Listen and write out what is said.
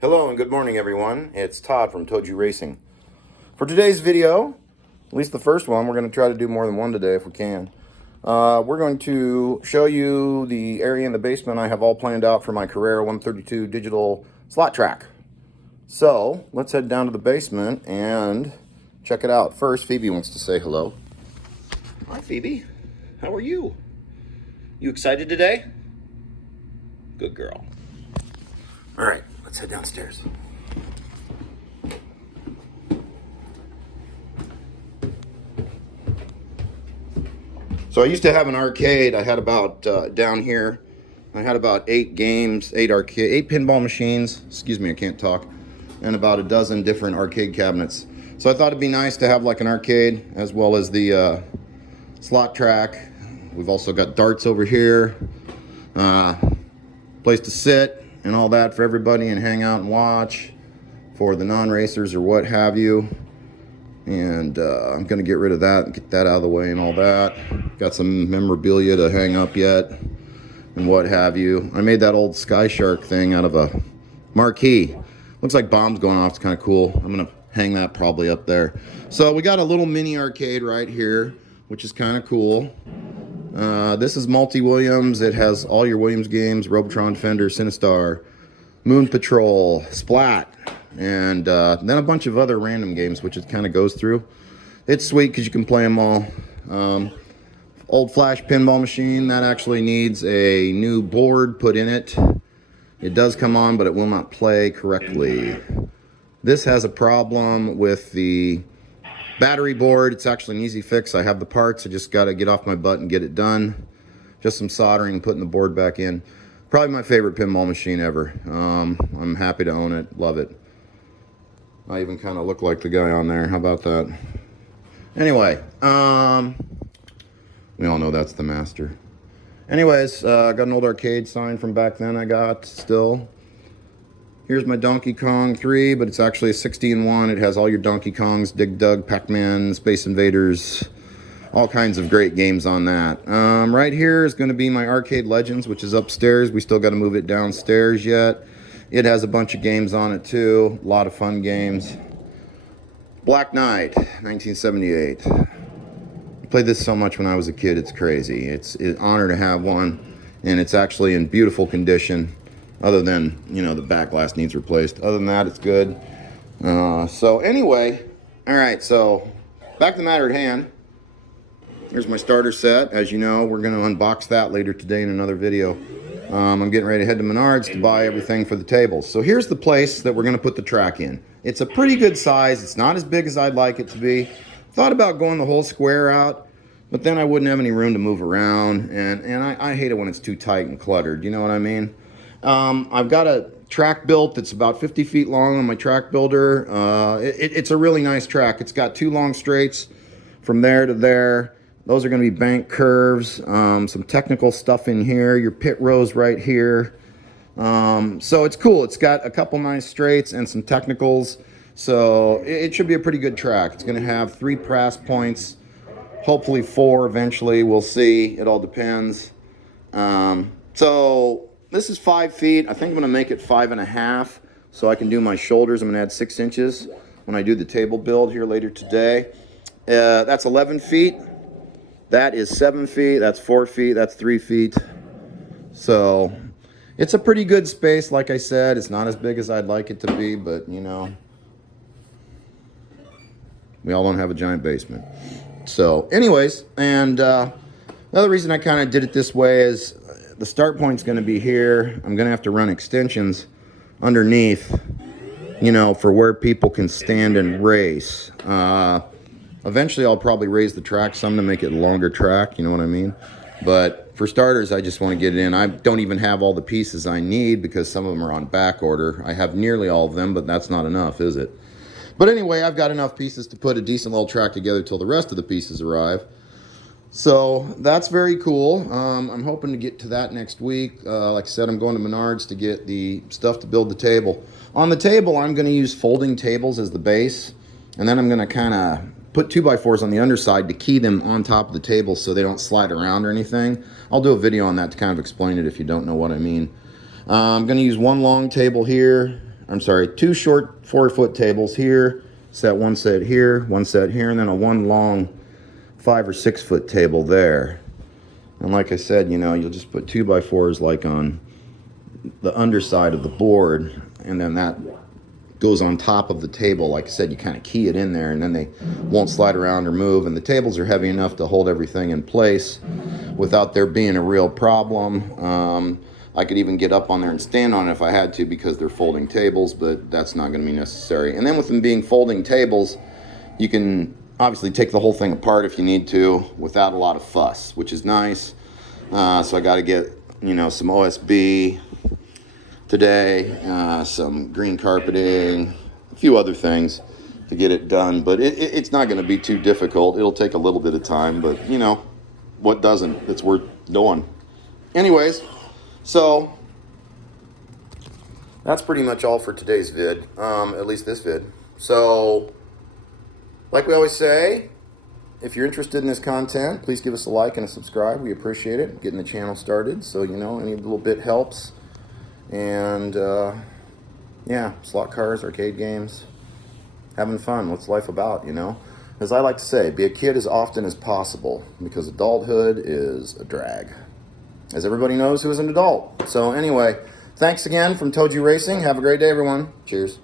Hello and good morning everyone, it's Todd from Toju Racing. For today's video, at least the first one, we're going to try to do more than one today if we can. We're going to show you the area in the basement I have all planned out for my Carrera 132 digital slot track. So, let's head down to the basement and check it out. First, Phoebe wants to say hello. Hi Phoebe, how are you? You excited today? Good girl. Alright, let's head downstairs. So I used to have an arcade. I had about, down here, I had about 8 games, 8 pinball machines, excuse me, I can't talk, and about a dozen different arcade cabinets. So I thought it'd be nice to have like an arcade as well as the slot track. We've also got darts over here, place to sit and all that for everybody and hang out and watch for the non-racers or what have you. And I'm gonna get rid of that and get that out of the way and all that. Got some memorabilia to hang up yet and what have you. I made that old Sky Shark thing out of a marquee. Looks like bombs going off. It's kind of cool. I'm gonna hang that probably up there. So we got a little mini arcade right here, which is kind of cool. This is Multi-Williams. It has all your Williams games: Robotron, Fender, Sinistar, Moon Patrol, Splat, and then a bunch of other random games, which it kind of goes through. It's sweet because you can play them all. Old flash pinball machine that actually needs a new board put in it. It does come on, but it will not play correctly. This has a problem with the battery board. It's actually an easy fix. I have the parts. I just got to get off my butt and get it done. Just some soldering, putting the board back in. Probably my favorite pinball machine ever. I'm happy to own it. Love it. I even kind of look like the guy on there. How about that? Anyway, we all know that's the master. Anyways, I got an old arcade sign from back then I got still. Here's my Donkey Kong 3, but it's actually a 60-in-1. It has all your Donkey Kongs, Dig Dug, Pac-Man, Space Invaders, all kinds of great games on that. Right here is going to be my Arcade Legends, which is upstairs. We still got to move it downstairs yet. It has a bunch of games on it too. A lot of fun games. Black Knight, 1978. I played this so much when I was a kid, it's crazy. It's an honor to have one, and it's actually in beautiful condition. Other than, you know, the back glass needs replaced. Other than that, it's good. So anyway, all right, so back to the matter at hand. Here's my starter set. As you know, we're going to unbox that later today in another video. I'm getting ready to head to Menards to buy everything for the tables. So here's the place that we're going to put the track in. It's a pretty good size. It's not as big as I'd like it to be. Thought about going the whole square out, but then I wouldn't have any room to move around, and I hate it when it's too tight and cluttered. You know what I mean? I've got a track built that's about 50 feet long on my track builder. It's a really nice track. It's got 2 long straights from there to there. Those are going to be bank curves, some technical stuff in here, your pit rows right here. So it's cool. It's got a couple nice straights and some technicals. So it should be a pretty good track. It's going to have 3 press points, hopefully 4 eventually. We'll see. It all depends. So this is 5 feet. I think I'm going to make it 5.5 so I can do my shoulders. I'm going to add 6 inches when I do the table build here later today. That's 11 feet. That is 7 feet. That's 4 feet. That's 3 feet. So it's a pretty good space. Like I said, it's not as big as I'd like it to be, but you know, we all don't have a giant basement. So anyways, and another reason I kind of did it this way is the start point's going to be here. I'm going to have to run extensions underneath, you know, for where people can stand and race. Eventually, I'll probably raise the track some to make it a longer track, you know what I mean? But for starters, I just want to get it in. I don't even have all the pieces I need because some of them are on back order. I have nearly all of them, but that's not enough, is it? But anyway, I've got enough pieces to put a decent little track together till the rest of the pieces arrive. So that's very cool. I'm hoping to get to that next week. Like I said, I'm going to Menards to get the stuff to build the table. On the table, I'm going to use folding tables as the base, and then I'm going to kind of put 2x4s on the underside to key them on top of the table so they don't slide around or anything. I'll do a video on that to kind of explain it if you don't know what I mean. I'm going to use one long table here, I'm sorry, 2 short 4-foot tables here, one set here, one set here, and then a one long 5 or 6 foot table there. And like I said, you know, you'll just put 2x4s like on the underside of the board, and then that goes on top of the table. Like I said, you kind of key it in there, and then they won't slide around or move, and the tables are heavy enough to hold everything in place without there being a real problem. I could even get up on there and stand on it if I had to, because they're folding tables, but that's not going to be necessary. And then with them being folding tables, you can obviously take the whole thing apart if you need to without a lot of fuss, which is nice. So I got to get, you know, some OSB today, some green carpeting, a few other things to get it done. But it's not going to be too difficult. It'll take a little bit of time, but, you know, what doesn't? It's worth doing. Anyways, so that's pretty much all for today's vid, at least this vid. So, like we always say, if you're interested in this content, please give us a like and a subscribe. We appreciate it, getting the channel started. So, you know, any little bit helps. And, yeah, slot cars, arcade games, having fun. What's life about, you know? As I like to say, be a kid as often as possible, because adulthood is a drag, as everybody knows who is an adult. So anyway, thanks again from Toji Racing. Have a great day, everyone. Cheers.